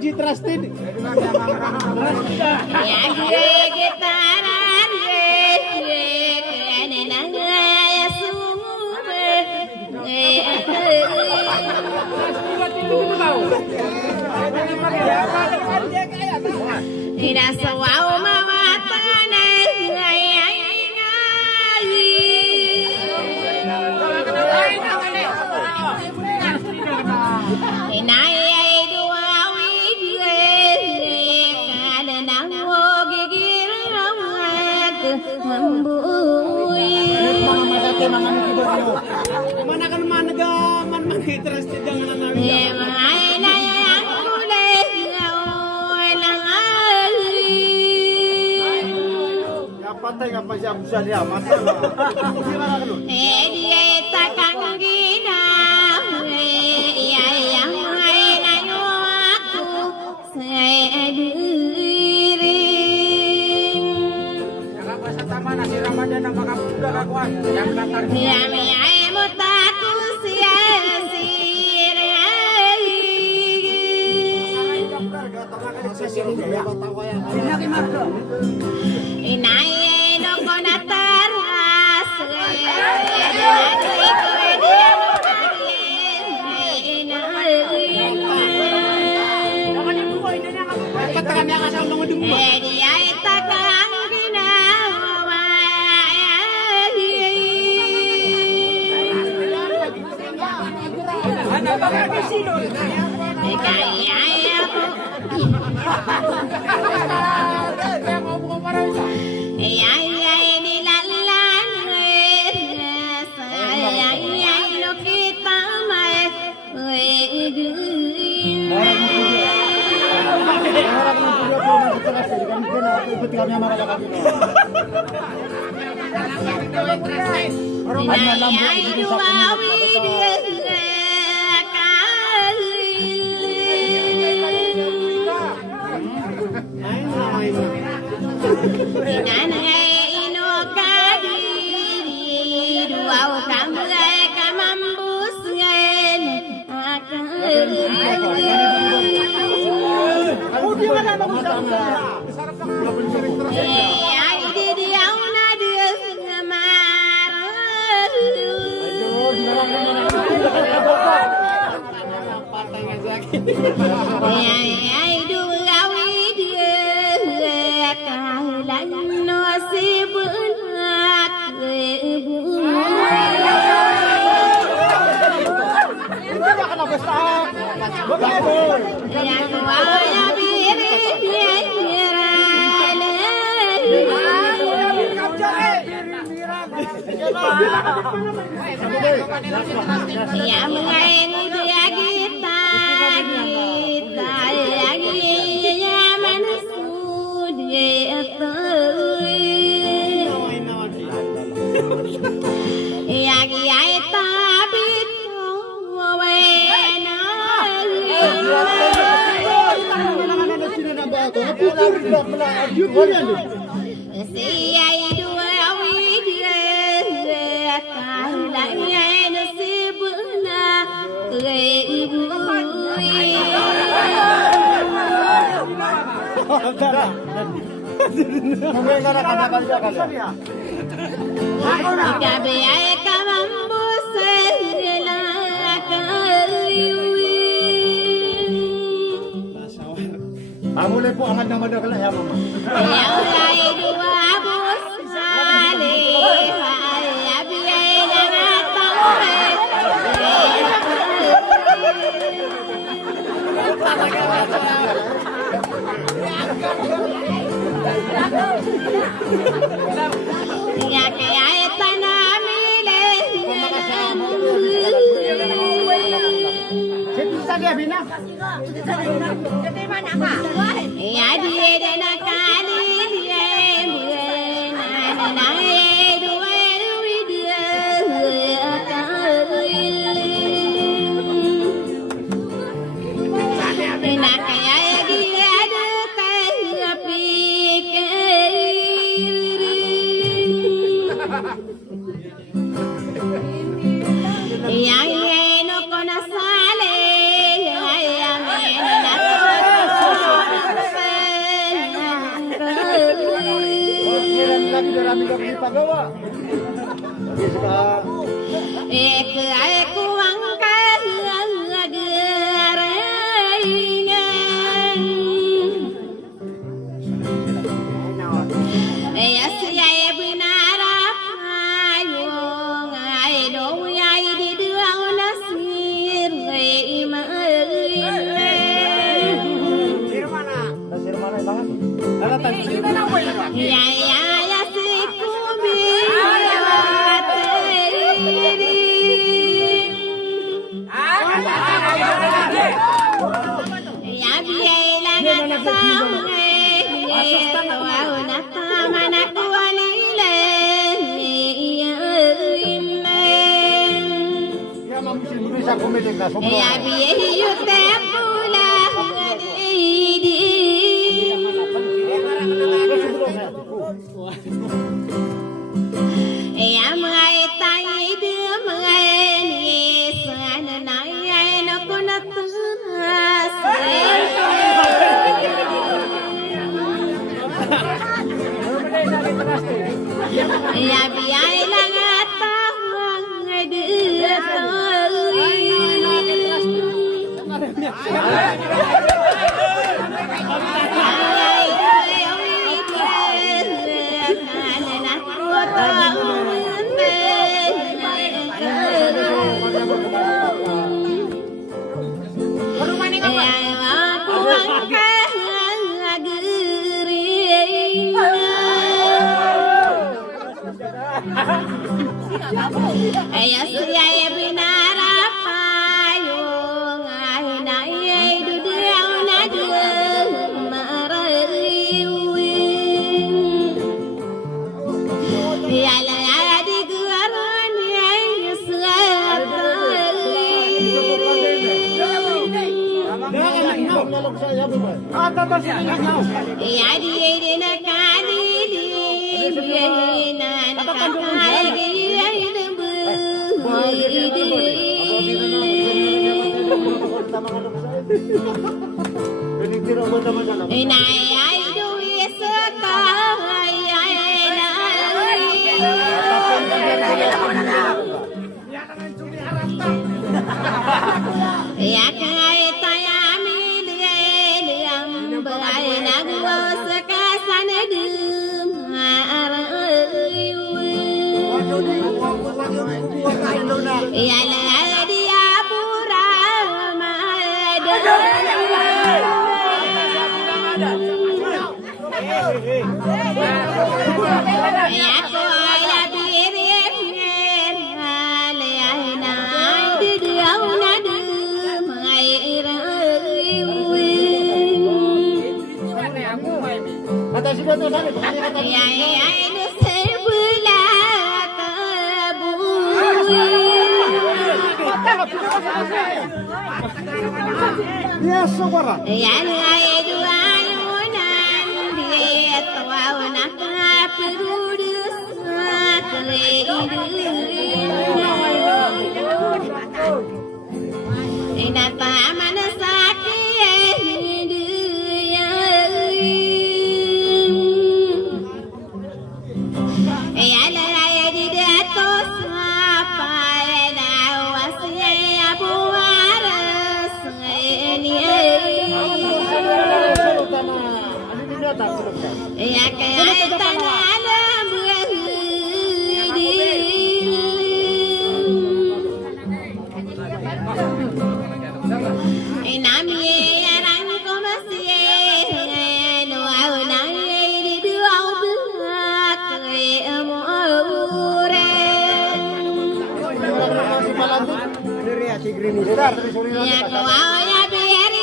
G trusted. Ya gue gitaran gue nang ya tidak sewau mawatane Mana kan mana gaman trusted jangan nabi. Pantai ngapa siap bisa dia mati. Dia takang gina, ya yang lain aku saya diri. Jangan bahasa taman nasi Ramadan nama kamu udah kakuan. Yang datang. Ya miaimu taku sia-sia. Inai no konataras. Katakan yang asal nunggu di rumah. Dia takang ginawa. Anak bakal di sini. Ya mengain dia kita lagi ya manusia dia ya kiai tapi Boleh po angkat nama dah ya mama. Yang lain dua bus saleh, ya biaya nak tahu. Ya kaya tanah milik. Bisa dia bina. Ya dia nak kali dia mana dua dia nak kaya dia dekat pikir yang no kona sale yang gawa. Lagi suka. Aku angkat gerainya. Ya saya benar payung ai dong ai di duang nasir Nasir mana tangan? Ada tadi. ya si kubi ya biela Indonesia komedi na sobrang. ya biyu tepula di ya mga tayo di mga ni sana na ay nakunatunas ya biyay lang at tawang dito Ayo saya benar payung ai nai dudiang nadu marayuin ya la di guaran ai ya di nakani di na ya la dia pura ya ko la birin le na di dia na de mai Kata si Dodo sana kata ya ini sebelah Ya sobara. ya ai duayunan dia tawana kapurus ina ta manasaki ya la di datos ya kaya tanala inami arang ko masye no au nang di duau buak amore ya ko ya beri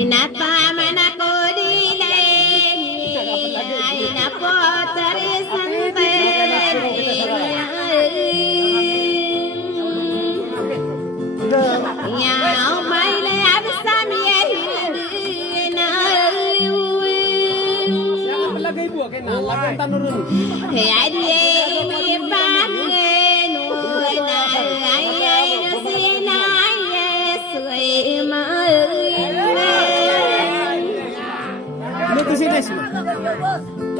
inapa manako dile inapo tarisante ya mai le absami na Lagay buah kena, lagay tanurun. ya dia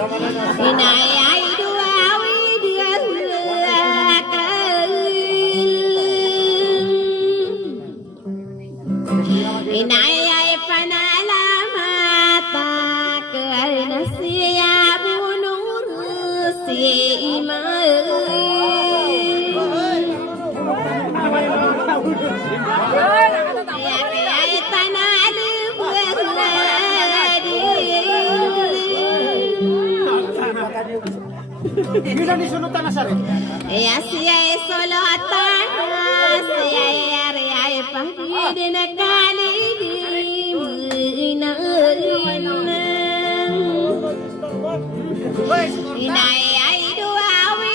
Inai dua dia Inai panala mata kerana siap bunuh si Bila disunutan na sari. Ya siya solo tanas siya ay pahid na Inay ay duawi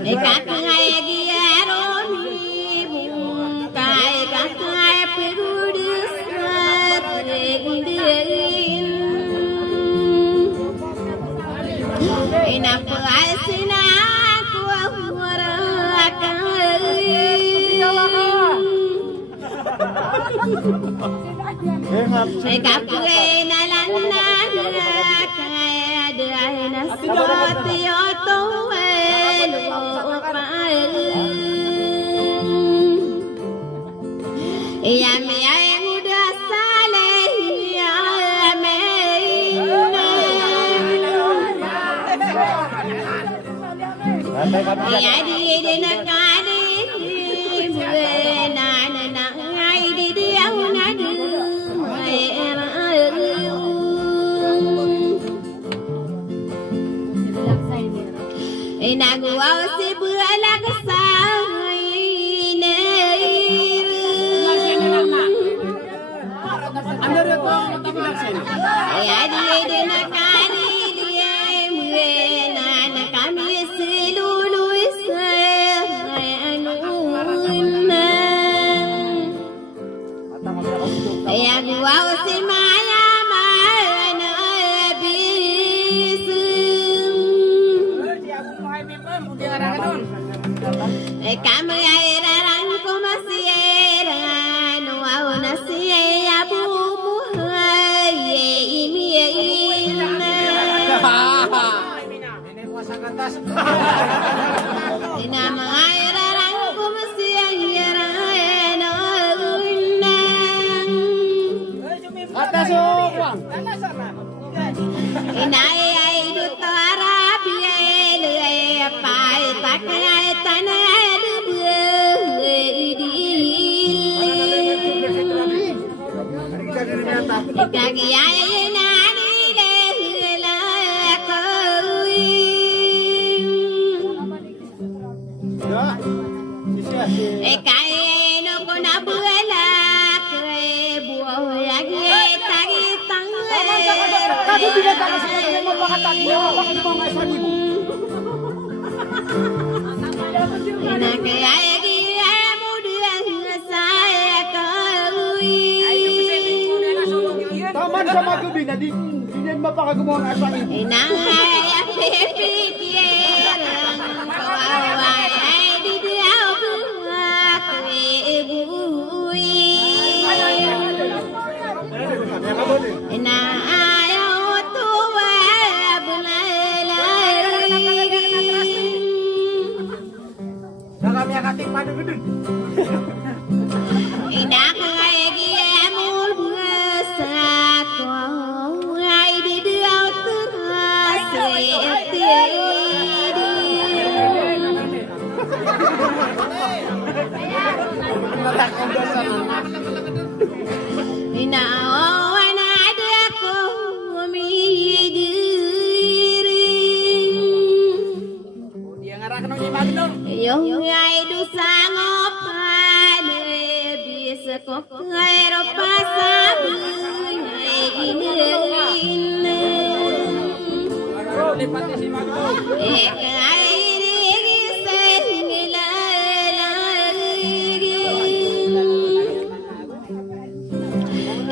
Ikatangay giyaromi bungkay katangay perudus matindin Inapay sinaku Kapwe na lang na kaya dahil na suot yoto Yami ay muda sale yami Ya di na kani na na ay di ako na Inaguaw si bualag sa Ay di na kanili na kami siluluy sa Ay aguaw si Maya Kami ay rarang kumasiran Wow na siya bumuhay Inama ay rarang kumasiran Inay ay dutara biyay Pay takay tanay Kagiyay na nila kaya no ko na buwalak buhay agay tagitang Taman sa magabi na di mapakagumawa ng asahin. Inangay apipikirang kawaway ay di diyaw buwak ibuwi. Inaayaw tuwa bulalay. Kami ang ating madugudun. Inakay giyamul buwasak ko ay di diyaw Inaawan ada ko umidiring Dia ngarah kena nyimagdong. Yung ay dusangopan bisa ko kairo pasabi ay inirin Lipati si Magdong. kay rigisay nilalagin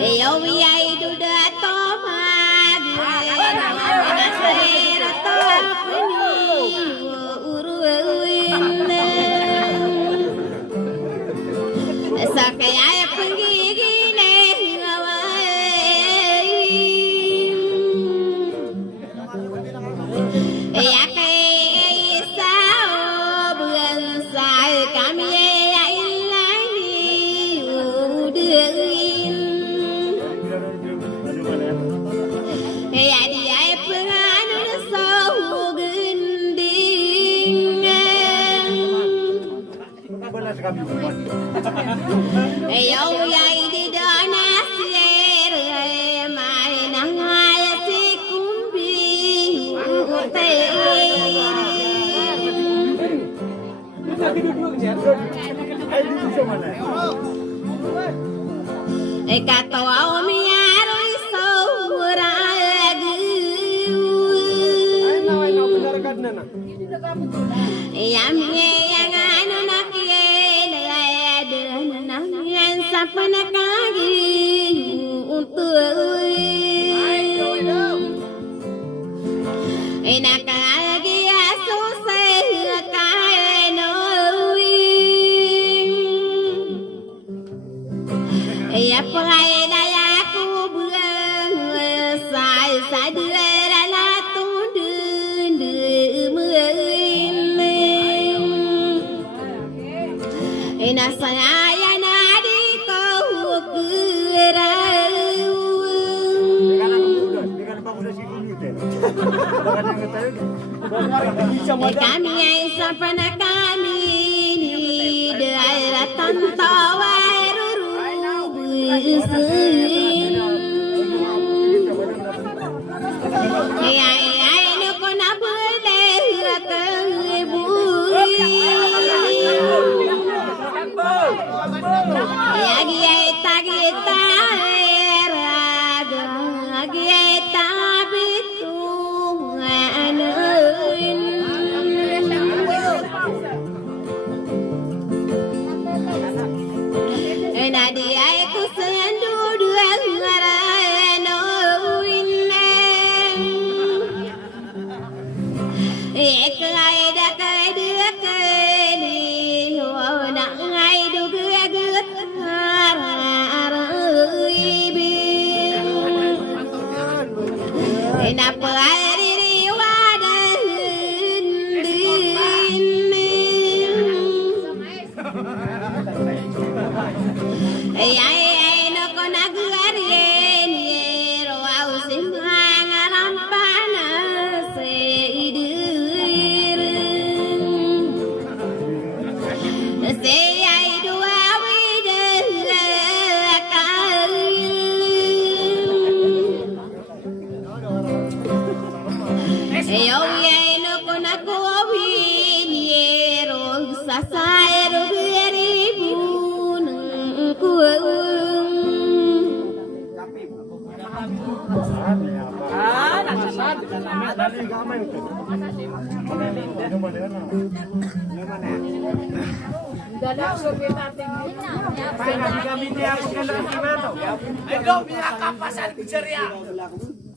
Ayaw ay duda to maglalasira to uruin tawa miaroy sauragu. Ay, no, pinaragad na na. Yamye yang anu nakiela dan yang sapana kagi untuk enak lagi asusah kaino ya pelai dayaku buang sai dera la tundun ina saya nadi kau gerau kami yang sapana kami di daerah Tantawaru Busin ay no ko na boleh Kenapa diri wadah ay no kona guarien yero au simhang rampana seidir ay dua widah yo no kona kuwin yero sasaero beribun Ayo, biar kapasan ceria.